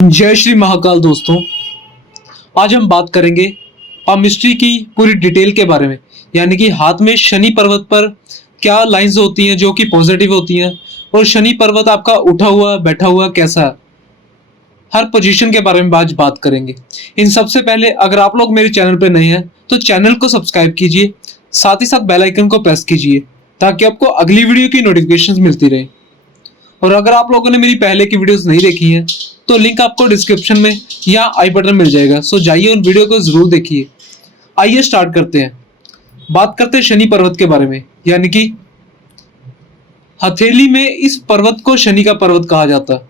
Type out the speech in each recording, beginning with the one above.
जय श्री महाकाल दोस्तों। आज हम बात करेंगे मिस्ट्री की पूरी डिटेल के बारे में, यानी कि हाथ में शनि पर्वत पर क्या लाइंस होती हैं जो कि पॉजिटिव होती हैं, और शनि पर्वत आपका उठा हुआ बैठा हुआ कैसा है, हर पोजीशन के बारे में आज बात करेंगे। इन सबसे पहले अगर आप लोग मेरे चैनल पर नए हैं तो चैनल को सब्सक्राइब कीजिए, साथ ही साथ बेल आइकन को प्रेस कीजिए ताकि आपको अगली वीडियो की नोटिफिकेशन मिलती रहे। और अगर आप लोगों ने मेरी पहले की वीडियोस नहीं देखी हैं तो लिंक आपको डिस्क्रिप्शन में या आई बटन मिल जाएगा, सो जाइए उन वीडियो को जरूर देखिए। आइए स्टार्ट करते हैं। बात करते हैं शनि पर्वत के बारे में, यानी कि हथेली में इस पर्वत को शनि का पर्वत कहा जाता है।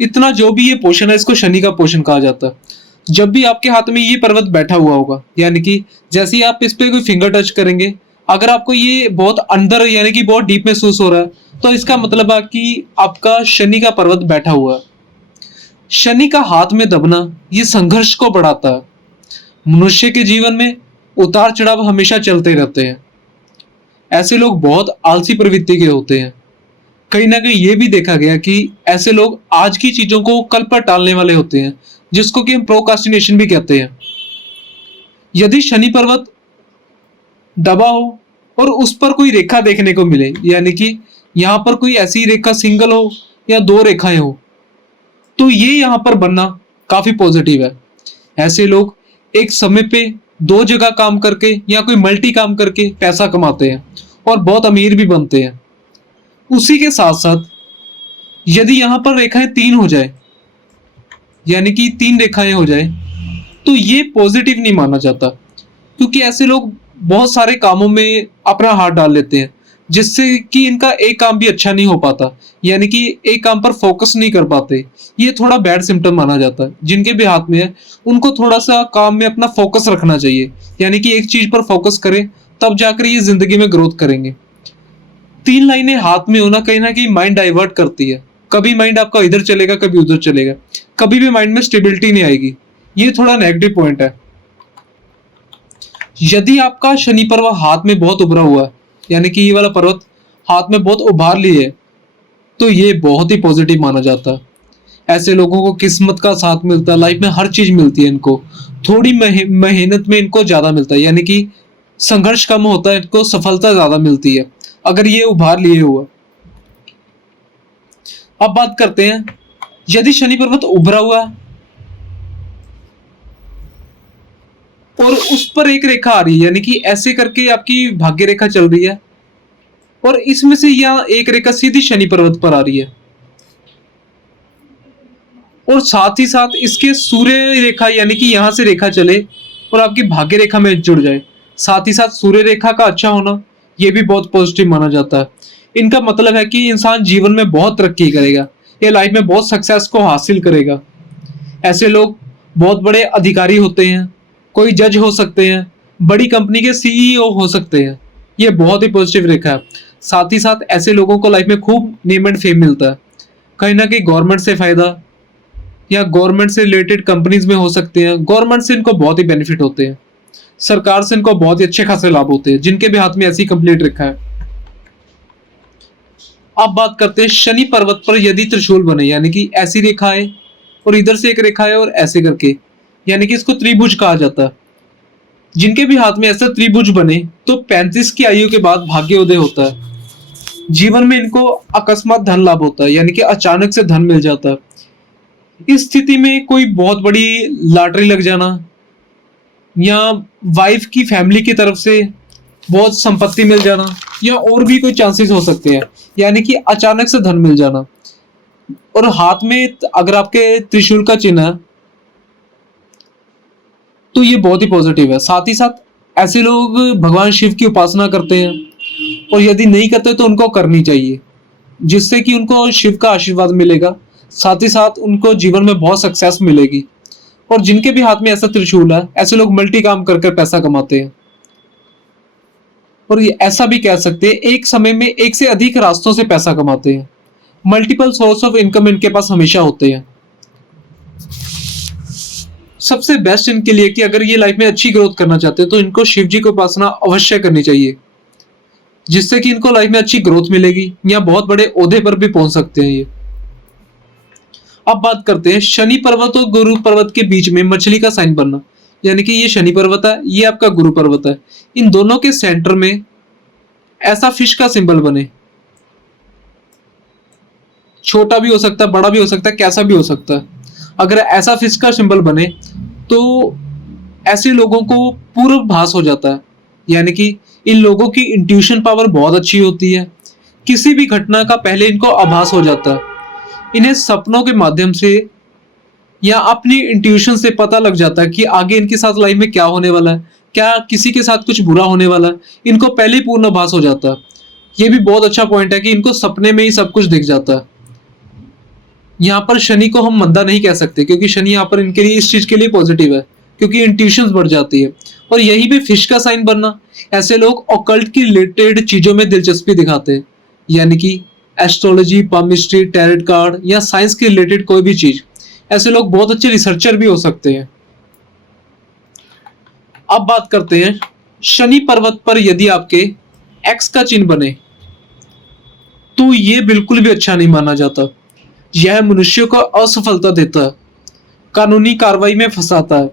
इतना जो भी ये पोषण है इसको शनि का पोषण कहा जाता है। जब भी आपके हाथ में ये पर्वत बैठा हुआ होगा, यानी कि जैसे ही आप इस पे कोई फिंगर टच करेंगे, अगर आपको ये बहुत अंदर यानी कि बहुत डीप महसूस हो रहा है तो इसका मतलब है कि आपका शनि का पर्वत बैठा हुआ है। शनि का हाथ में दबना ये संघर्ष को बढ़ाता है। मनुष्य के जीवन में उतार चढ़ाव हमेशा चलते रहते हैं। ऐसे लोग बहुत आलसी प्रवृत्ति के होते हैं। कहीं ना कहीं ये भी देखा गया कि ऐसे लोग आज की चीजों को कल पर टालने वाले होते हैं, जिसको कि हम प्रोक्रास्टिनेशन भी कहते हैं। यदि शनि पर्वत दबा हो और उस पर कोई रेखा देखने को मिले, यानी कि यहाँ पर कोई ऐसी रेखा सिंगल हो या दो रेखाएं हो, तो ये यहाँ पर बनना काफी पॉजिटिव है। ऐसे लोग एक समय पे दो जगह काम करके या कोई मल्टी काम करके पैसा कमाते हैं और बहुत अमीर भी बनते हैं। उसी के साथ साथ यदि यहाँ पर रेखाएं तीन हो जाए, यानी कि तीन रेखाएं हो जाए, तो ये पॉजिटिव नहीं माना जाता, क्योंकि ऐसे लोग बहुत सारे कामों में अपना हाथ डाल लेते हैं, जिससे कि इनका एक काम भी अच्छा नहीं हो पाता, यानी कि एक काम पर फोकस नहीं कर पाते। ये थोड़ा बैड सिम्टम माना जाता है। जिनके भी हाथ में है उनको थोड़ा सा काम में अपना फोकस रखना चाहिए, यानी कि एक चीज पर फोकस करें, तब जाकर ये जिंदगी में ग्रोथ करेंगे। तीन लाइनें हाथ में होना कहीं ना कहीं माइंड डाइवर्ट करती है। कभी माइंड आपका इधर चलेगा, कभी उधर चलेगा, कभी भी माइंड में स्टेबिलिटी नहीं आएगी। ये थोड़ा नेगेटिव पॉइंट है। यदि आपका शनि पर्वत हाथ में बहुत उभरा हुआ है, यानी कि ये वाला पर्वत हाथ में बहुत उभार ली है, तो ये बहुत ही पॉजिटिव माना जाता है। ऐसे लोगों को किस्मत का साथ मिलता है, लाइफ में हर चीज मिलती है इनको। थोड़ी मेहनत में इनको ज्यादा मिलता है, यानी कि संघर्ष कम होता है, इनको सफलता ज्यादा मिलती है अगर ये उभार लिए हुआ। अब बात करते हैं, यदि शनि पर्वत उभरा हुआ है और उस पर एक रेखा आ रही है, यानी कि ऐसे करके आपकी भाग्य रेखा चल रही है, और इसमें से यह एक रेखा सीधी शनि पर्वत पर आ रही है, और साथ ही साथ इसके सूर्य रेखा यानी कि यहां से रेखा चले और आपकी भाग्य रेखा में जुड़ जाए। साथ ही साथ सूर्य रेखा का अच्छा होना यह भी बहुत पॉजिटिव माना जाता है। इनका मतलब है कि इंसान जीवन में बहुत तरक्की करेगा, ये लाइफ में बहुत सक्सेस को हासिल करेगा। ऐसे लोग बहुत बड़े अधिकारी होते हैं, कोई जज हो सकते हैं, बड़ी कंपनी के सीईओ हो सकते हैं। ये बहुत ही पॉजिटिव रेखा है। साथ ही साथ ऐसे लोगों को लाइफ में खूब नेम एंड फेम मिलता है। कहीं ना कहीं गवर्नमेंट से फायदा या गवर्नमेंट से रिलेटेड कंपनीज में हो सकते हैं। गवर्नमेंट से इनको बहुत ही बेनिफिट होते हैं, सरकार से इनको बहुत ही अच्छे खासे लाभ होते हैं, जिनके भी हाथ में ऐसी कंप्लीट रेखा है। अब बात करते हैं शनि पर्वत पर यदि त्रिशूल बने, यानी कि ऐसी रेखा है और इधर से एक रेखा है और ऐसे करके, यानी कि इसको त्रिभुज कहा जाता है। जिनके भी हाथ में ऐसा त्रिभुज बने तो 35 की आयु के बाद भाग्योदय होता है। जीवन में इनको अकस्मात धन लाभ होता है, यानी कि अचानक से धन मिल जाता है। इस स्थिति में कोई बहुत बड़ी लॉटरी लग जाना या वाइफ की फैमिली की तरफ से बहुत संपत्ति मिल जाना या और भी कोई चांसेस हो सकते हैं, यानी कि अचानक से धन मिल जाना। और हाथ में अगर आपके त्रिशूल का चिन्ह है तो ये बहुत ही पॉजिटिव है। साथ ही साथ ऐसे लोग भगवान शिव की उपासना करते हैं, और यदि नहीं करते तो उनको करनी चाहिए, जिससे कि उनको शिव का आशीर्वाद मिलेगा। साथ ही साथ उनको जीवन में बहुत सक्सेस मिलेगी। और जिनके भी हाथ में ऐसा त्रिशूल है, ऐसे लोग मल्टी काम कर कर पैसा कमाते हैं। और ये ऐसा भी कह सकते हैं, एक समय में एक से अधिक रास्तों से पैसा कमाते हैं। मल्टीपल सोर्स ऑफ इनकम इनके पास हमेशा होते हैं। सबसे बेस्ट इनके लिए कि अगर ये लाइफ में अच्छी ग्रोथ करना चाहते हैं तो इनको शिव जी की उपासना अवश्य करनी चाहिए, जिससे कि इनको लाइफ में अच्छी ग्रोथ मिलेगी या बहुत बड़े ओहदे पर भी पहुंच सकते हैं ये। अब बात करते हैं शनि पर्वत और गुरु पर्वत के बीच में मछली का साइन बनना, यानी कि ये शनि पर्वत है, ये आपका गुरु पर्वत है, इन दोनों के सेंटर में ऐसा फिश का सिंबल बने, छोटा भी हो सकता है, बड़ा भी हो सकता है, कैसा भी हो सकता है। अगर ऐसा फिश का सिंबल बने तो ऐसे लोगों को पूर्वाभास हो जाता है, यानी कि इन लोगों की इंट्यूशन पावर बहुत अच्छी होती है, किसी भी घटना का पहले इनको आभास हो जाता है। इन्हें सपनों के माध्यम से या अपनी इंट्यूशन से पता लग जाता है कि आगे इनके साथ लाइफ में क्या होने वाला है, क्या किसी के साथ कुछ बुरा होने वाला है, इनको पहले ही पूर्वाभास हो जाता है। ये भी बहुत अच्छा पॉइंट है कि इनको सपने में ही सब कुछ दिख जाता है। यहाँ पर शनि को हम मंदा नहीं कह सकते, क्योंकि शनि यहाँ पर इनके लिए इस चीज के लिए पॉजिटिव है, क्योंकि इंट्यूशंस बढ़ जाती है। और यही भी फिश का साइन बनना, ऐसे लोग ऑकल्ट की रिलेटेड चीजों में दिलचस्पी दिखाते हैं, यानी कि एस्ट्रोलॉजी, पामिस्ट्री, टैरेट कार्ड या साइंस के रिलेटेड कोई भी चीज, ऐसे लोग बहुत अच्छे रिसर्चर भी हो सकते हैं। अब बात करते हैं शनि पर्वत पर यदि आपके एक्स का चिन्ह बने तो ये बिल्कुल भी अच्छा नहीं माना जाता। यह मनुष्यों को असफलता देता है, कानूनी कार्रवाई में फंसाता है।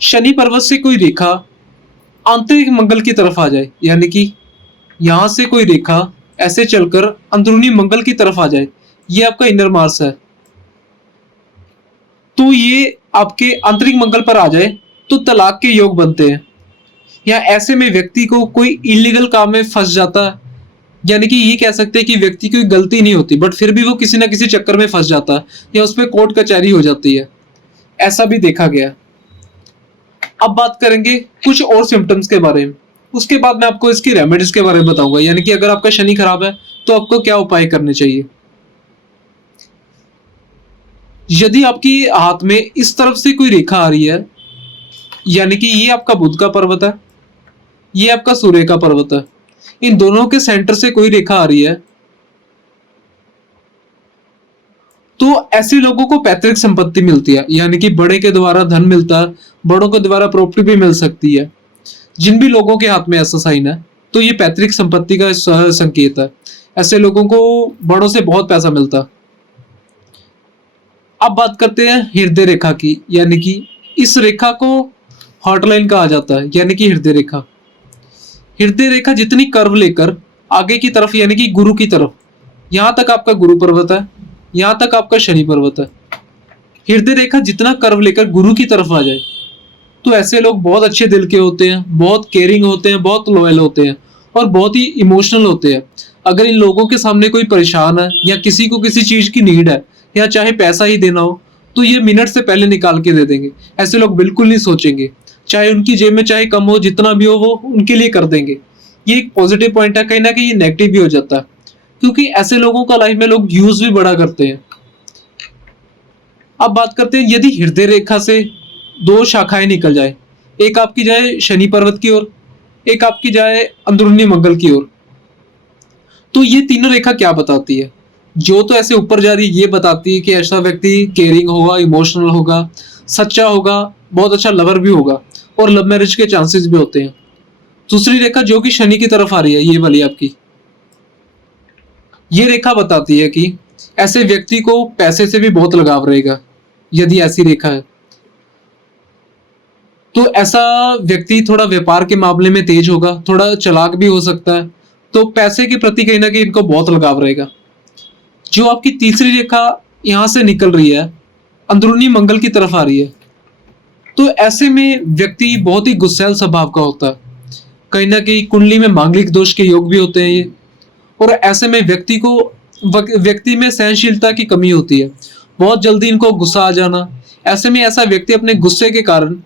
शनि पर्वत से कोई रेखा आंतरिक मंगल की तरफ आ जाए, यानी कि यहां से कोई रेखा ऐसे चलकर अंदरूनी मंगल की तरफ आ जाए, ये आपका इनर मार्स है, तो ये आपके आंतरिक मंगल पर आ जाए तो तलाक के योग बनते हैं। या ऐसे में व्यक्ति को कोई इलीगल काम में फंस जाता है, यानी कि ये कह सकते हैं कि व्यक्ति की कोई गलती नहीं होती, बट फिर भी वो किसी ना किसी चक्कर में फंस जाता है या उस पर कोर्ट कचहरी हो जाती है, ऐसा भी देखा गया। अब बात करेंगे कुछ और सिम्टम्स के बारे में, उसके बाद मैं आपको इसकी रेमेडीज के बारे में बताऊंगा, यानी कि अगर आपका शनि खराब है तो आपको क्या उपाय करने चाहिए। यदि आपकी हाथ में इस तरफ से कोई रेखा आ रही है, यानी कि ये आपका बुध का पर्वत है, ये आपका सूर्य का पर्वत है, इन दोनों के सेंटर से कोई रेखा आ रही है, तो ऐसे लोगों को पैतृक संपत्ति मिलती है, यानी कि बड़े के द्वारा धन मिलता है, बड़ों के द्वारा प्रॉपर्टी भी मिल सकती है। जिन भी लोगों के हाथ में ऐसा साइन है तो ये पैतृक संपत्ति का संकेत है, ऐसे लोगों को बड़ों से बहुत पैसा मिलता है। अब बात करते हैं हृदय रेखा की, यानी कि इस रेखा को हॉटलाइन कहा जाता है, यानी कि हृदय रेखा। हृदय रेखा जितनी कर्व लेकर आगे की तरफ, यानी कि गुरु की तरफ, यहां तक आपका गुरु पर्वत है, यहां तक आपका शनि पर्वत है, हृदय रेखा जितना कर्व लेकर गुरु की तरफ आ जाए तो ऐसे लोग बहुत अच्छे दिल के होते हैं, बहुत केयरिंग होते हैं, बहुत लॉयल होते हैं और बहुत ही इमोशनल होते हैं। अगर इन लोगों के सामने कोई परेशान है या किसी को किसी चीज की नीड है या चाहे पैसा ही देना हो तो ये मिनट से पहले निकाल के दे देंगे। ऐसे लोग बिल्कुल नहीं सोचेंगे, चाहे उनकी जेब में चाहे कम हो, जितना भी हो वो उनके लिए कर देंगे। ये एक पॉजिटिव पॉइंट है, कहीं ना कहीं ये नेगेटिव भी हो जाता है, क्योंकि ऐसे लोगों का लाइफ में लोग यूज भी बड़ा करते हैं। अब बात करते हैं यदि हृदय रेखा से दो शाखाएं निकल जाए, एक आपकी जाए शनि पर्वत की ओर, एक आपकी जाए अंदरूनी मंगल की ओर, तो ये तीनों रेखा क्या बताती है? जो तो ऐसे ऊपर जा रही है ये बताती है कि ऐसा व्यक्ति केयरिंग होगा, इमोशनल होगा, सच्चा होगा, बहुत अच्छा लवर भी होगा और लव मैरिज के चांसेस भी होते हैं। दूसरी रेखा जो कि शनि की तरफ आ रही है, ये वाली आपकी, ये रेखा बताती है कि ऐसे व्यक्ति को पैसे से भी बहुत लगाव रहेगा। यदि ऐसी रेखा है तो ऐसा व्यक्ति थोड़ा व्यापार के मामले में तेज होगा, थोड़ा चालाक भी हो सकता है, तो पैसे के प्रति कहीं ना कहीं इनको बहुत लगाव रहेगा। जो आपकी तीसरी रेखा यहां से निकल रही है, अंदरूनी मंगल की तरफ आ रही है, तो ऐसे में व्यक्ति बहुत ही गुस्सैल स्वभाव का होता है, कहीं ना कहीं कुंडली में मांगलिक दोष के योग भी होते हैं ये। और ऐसे में व्यक्ति में सहनशीलता की कमी होती है, बहुत जल्दी इनको गुस्सा आ जाना। ऐसे में ऐसा व्यक्ति अपने गुस्से के कारण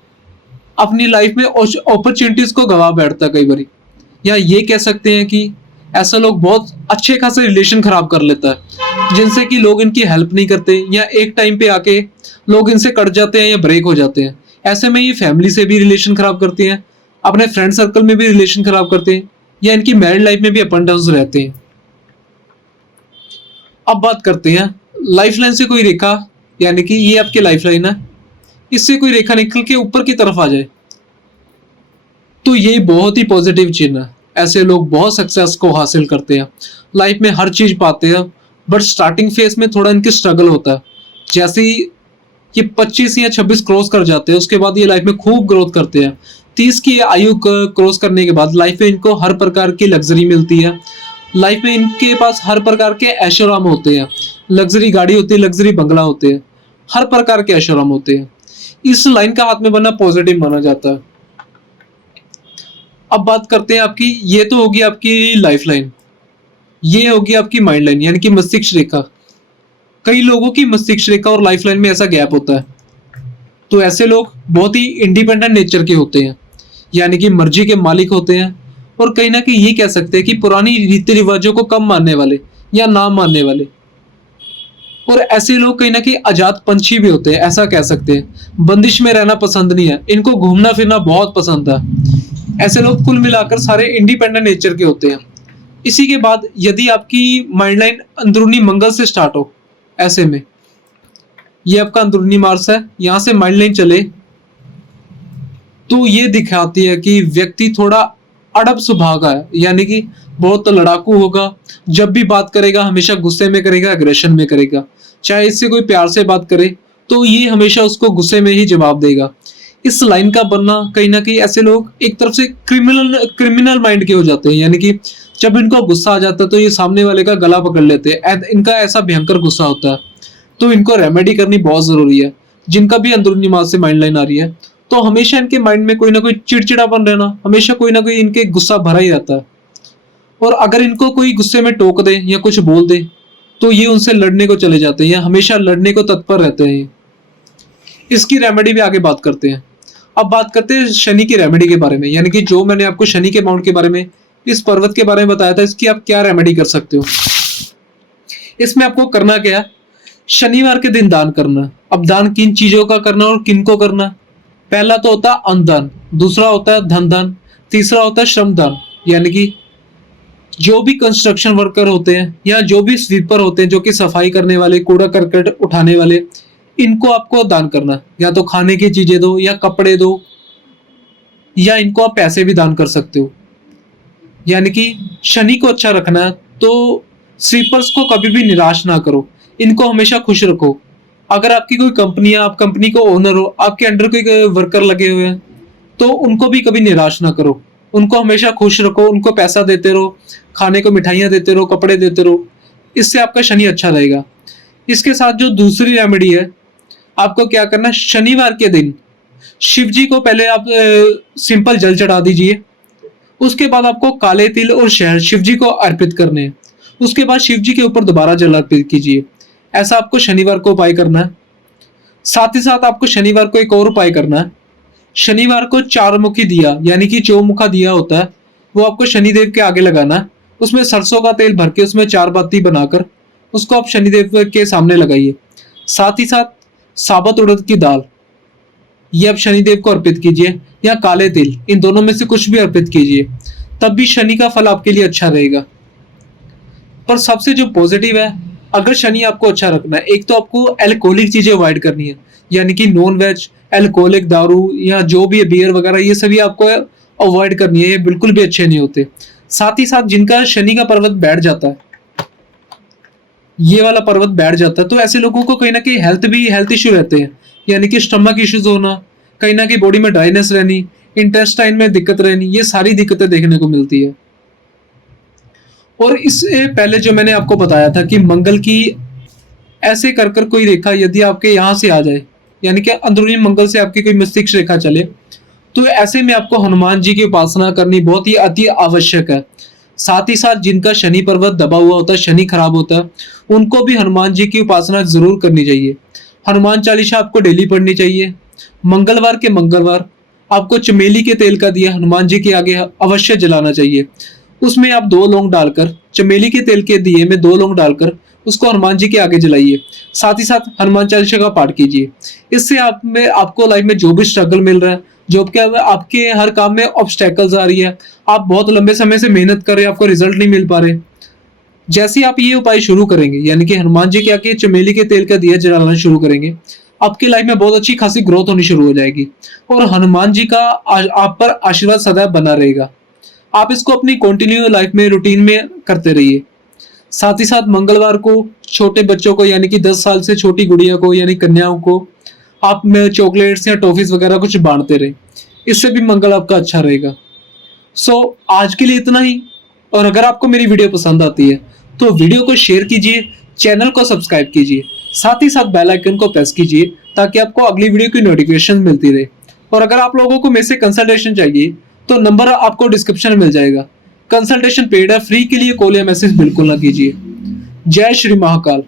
अपनी लाइफ में अपॉर्चुनिटीज को गवा बैठता है कई बार, या ये कह सकते हैं कि ऐसा लोग बहुत अच्छे खासे रिलेशन खराब कर लेता है, जिनसे कि लोग इनकी हेल्प नहीं करते या एक टाइम पे आके लोग इनसे कट जाते हैं या ब्रेक हो जाते हैं। ऐसे में ये फैमिली से भी रिलेशन खराब करती हैं, अपने फ्रेंड सर्कल में भी रिलेशन खराब करते हैं, या इनकी मैरिड लाइफ में भी अप एंड डाउन रहते हैं। अब बात करते हैं लाइफ लाइन से कोई रेखा, यानी कि ये आपकी लाइफ लाइन है, इससे कोई रेखा निकल के ऊपर की तरफ आ जाए तो ये बहुत ही पॉजिटिव चिन्ह है। ऐसे लोग बहुत सक्सेस को हासिल करते हैं, लाइफ में हर चीज पाते हैं, बट स्टार्टिंग फेज में थोड़ा इनकी स्ट्रगल होता है, जैसे ही ये 25 या 26 क्रॉस कर जाते हैं उसके बाद ये लाइफ में खूब ग्रोथ करते हैं। 30 की आयु क्रॉस करने के बाद लाइफ में इनको हर प्रकार की लग्जरी मिलती है। लाइफ में इनके पास हर प्रकार के ऐशोआराम होते हैं, लग्जरी गाड़ी होती है, लग्जरी बंगला होते हैं, हर प्रकार के ऐशोआराम होते हैं। इस लाइन का हाथ में बनना पॉजिटिव माना जाता है। अब बात करते हैं आपकी, ये तो होगी आपकी लाइफ लाइन, ये होगी आपकी माइंड लाइन यानी कि मस्तिष्क रेखा। कई लोगों की मस्तिष्क रेखा और लाइफ लाइन में ऐसा गैप होता है, तो ऐसे लोग बहुत ही इंडिपेंडेंट नेचर के होते हैं, यानी कि मर्जी के मालिक होते हैं, और कहीं ना कहीं ये कह सकते हैं कि पुरानी रीति रिवाजों को कम मानने वाले या ना मानने वाले। और ऐसे लोग कहीं ना कहीं आजाद पंछी भी होते हैं, ऐसा कह सकते हैं। बंदिश में रहना पसंद नहीं है, इनको घूमना फिरना बहुत पसंद है। ऐसे लोग कुल मिलाकर सारे इंडिपेंडेंट नेचर के होते हैं। इसी के बाद यदि आपकी माइंड लाइन अंदरूनी मंगल से स्टार्ट हो, ऐसे में ये आपका अंदरूनी मार्स है, यहां से माइंड लाइन चले तो ये दिखाती है कि व्यक्ति थोड़ा अड़ब स्वभाव का है, यानी कि बहुत लड़ाकू होगा। जब भी बात करेगा हमेशा गुस्से में करेगा, एग्रेशन में करेगा। चाहे इससे कोई प्यार से बात करे तो ये हमेशा उसको गुस्से में ही जवाब देगा। इस लाइन का बनना कहीं ना कहीं ऐसे लोग एक तरफ से क्रिमिनल माइंड के हो जाते हैं, यानी कि जब इनको गुस्सा आ जाता है तो ये सामने वाले का गला पकड़ लेते हैं। इनका ऐसा भयंकर गुस्सा होता है, तो इनको रेमेडी करनी बहुत जरूरी है। जिनका भी अंदरूनी मार्ग से माइंड लाइन आ रही है तो हमेशा इनके माइंड में कोई ना कोई चिड़चिड़ापन रहना, हमेशा कोई ना कोई इनके गुस्सा भरा ही रहता है। और अगर इनको कोई गुस्से में टोक दे या कुछ बोल दे तो ये उनसे लड़ने को चले जाते हैं या हमेशा लड़ने को तत्पर रहते हैं। इसकी रेमेडी भी आगे बात करते हैं। अब बात करते हैं शनि की रेमेडी के बारे में, यानी कि जो मैंने आपको शनि के माउंट के बारे में, इस पर्वत के बारे में बताया था, इसकी आप क्या रेमेडी कर सकते हो। इसमें आपको करना क्या है, शनिवार के दिन दान करना। अब दान किन चीजों का करना और किन को करना, पहला तो होता है अन्न दान, दूसरा होता है धन दान, तीसरा होता है श्रम दान। यानी कि जो भी कंस्ट्रक्शन वर्कर होते हैं या जो भी स्वीपर होते हैं, जो कि सफाई करने वाले, कूड़ा करकट उठाने वाले, इनको आपको दान करना। या तो खाने की चीजें दो या कपड़े दो, या इनको आप पैसे भी दान कर सकते हो। यानी कि शनि को अच्छा रखना है तो स्वीपर्स को कभी भी निराश ना करो, इनको हमेशा खुश रखो। अगर आपकी कोई कंपनी है, आप कंपनी को ओनर हो, आपके अंडर कोई वर्कर लगे हुए हैं तो उनको भी कभी निराश ना करो, उनको हमेशा खुश रखो, उनको पैसा देते रहो, खाने को मिठाइयाँ देते रहो, कपड़े देते रहो। इससे आपका शनि अच्छा रहेगा। इसके साथ जो दूसरी रेमेडी है, आपको क्या करना है, शनिवार के दिन शिव जी को पहले आप सिंपल जल चढ़ा दीजिए। उसके बाद आपको काले तिल और शहद शिव जी को अर्पित करने हैं। उसके बाद शिव जी के ऊपर दोबारा जल अर्पित कीजिए। ऐसा आपको शनिवार को उपाय करना है। साथ ही साथ आपको शनिवार को एक और उपाय करना है। शनिवार को चारमुखी दिया, यानी कि चौमुखा दिया होता है, वो आपको शनिदेव के आगे लगाना है। उसमें सरसों का तेल भर के उसमें 4 बाती बनाकर उसको आप शनिदेव के सामने लगाइए। साथ ही साथ साबुत उड़द की दाल, ये आप शनिदेव को अर्पित कीजिए, या काले तिल, इन दोनों में से कुछ भी अर्पित कीजिए, तब भी शनि का फल आपके लिए अच्छा रहेगा। पर सबसे जो पॉजिटिव है, अगर शनि आपको अच्छा रखना है, एक तो आपको अल्कोहलिक चीजें अवॉइड करनी है, यानी कि नॉन वेज, अल्कोहलिक दारू या जो भी बियर वगैरह, ये सभी आपको अवॉइड करनी है, ये बिल्कुल भी अच्छे नहीं होते। साथ ही साथ जिनका शनि का पर्वत बैठ जाता है, ये वाला पर्वत बैठ जाता है, तो ऐसे लोगों को कहीं ना कहीं हेल्थ इश्यू रहते हैं, यानी कि स्टमक इश्यूज होना, कहीं ना कहीं बॉडी में ड्राइनेस रहनी, इंटेस्टाइन में दिक्कत रहनी, ये सारी दिक्कतें देखने को मिलती है। और इससे पहले जो मैंने आपको बताया था कि मंगल की ऐसे कर कर कोई रेखा यदि आपके यहाँ से आ जाए, यानी कि अंदरूनी मंगल से आपकी कोई मस्तिष्क रेखा चले, तो ऐसे में आपको हनुमान जी की उपासना करनी बहुत ही अति आवश्यक है। साथ ही साथ जिनका शनि पर्वत दबा हुआ होता है, शनि खराब होता है, उनको भी हनुमान जी की उपासना जरूर करनी चाहिए। हनुमान चालीसा आपको डेली पढ़नी चाहिए। मंगलवार के मंगलवार आपको चमेली के तेल का दिया हनुमान जी के आगे अवश्य जलाना चाहिए। उसमें आप 2 लौंग डालकर, चमेली के तेल के दिए में 2 लौंग डालकर उसको हनुमान जी के आगे जलाइए। साथ ही साथ हनुमान चालीसा का पाठ कीजिए। इससे आपको लाइफ में जो भी स्ट्रगल मिल रहा है, जो आपके हर काम में ऑब्स्टेकल्स आ रही है, आप बहुत लंबे समय से मेहनत कर रहे हैं, आपको रिजल्ट नहीं मिल पा रहे, जैसे आप ये उपाय शुरू करेंगे, यानी कि हनुमान जी के आगे चमेली के तेल का दिया जलाना शुरू करेंगे, आपकी लाइफ में बहुत अच्छी खासी ग्रोथ होनी शुरू हो जाएगी और हनुमान जी का आप पर आशीर्वाद सदैव बना रहेगा। आप इसको अपनी कंटिन्यू लाइफ में, रूटीन में करते रहिए। साथ ही साथ मंगलवार को छोटे बच्चों को यानी कि 10 साल से छोटी गुड़िया को यानी कन्याओं को आप में चॉकलेट्स या टॉफीज वगैरह कुछ बांटते रहे, इससे भी मंगल आपका अच्छा रहेगा। सो आज के लिए इतना ही। और अगर आपको मेरी वीडियो पसंद आती है तो वीडियो को शेयर कीजिए, चैनल को सब्सक्राइब कीजिए, साथ ही साथ बेल आइकन को प्रेस कीजिए ताकि आपको अगली वीडियो की नोटिफिकेशन मिलती रहे। और अगर आप लोगों को मेरे से कंसल्टेशन चाहिए तो नंबर आपको डिस्क्रिप्शन में मिल जाएगा। कंसल्टेशन पेड है, फ्री के लिए कॉल या मैसेज बिल्कुल ना कीजिए। जय श्री महाकाल।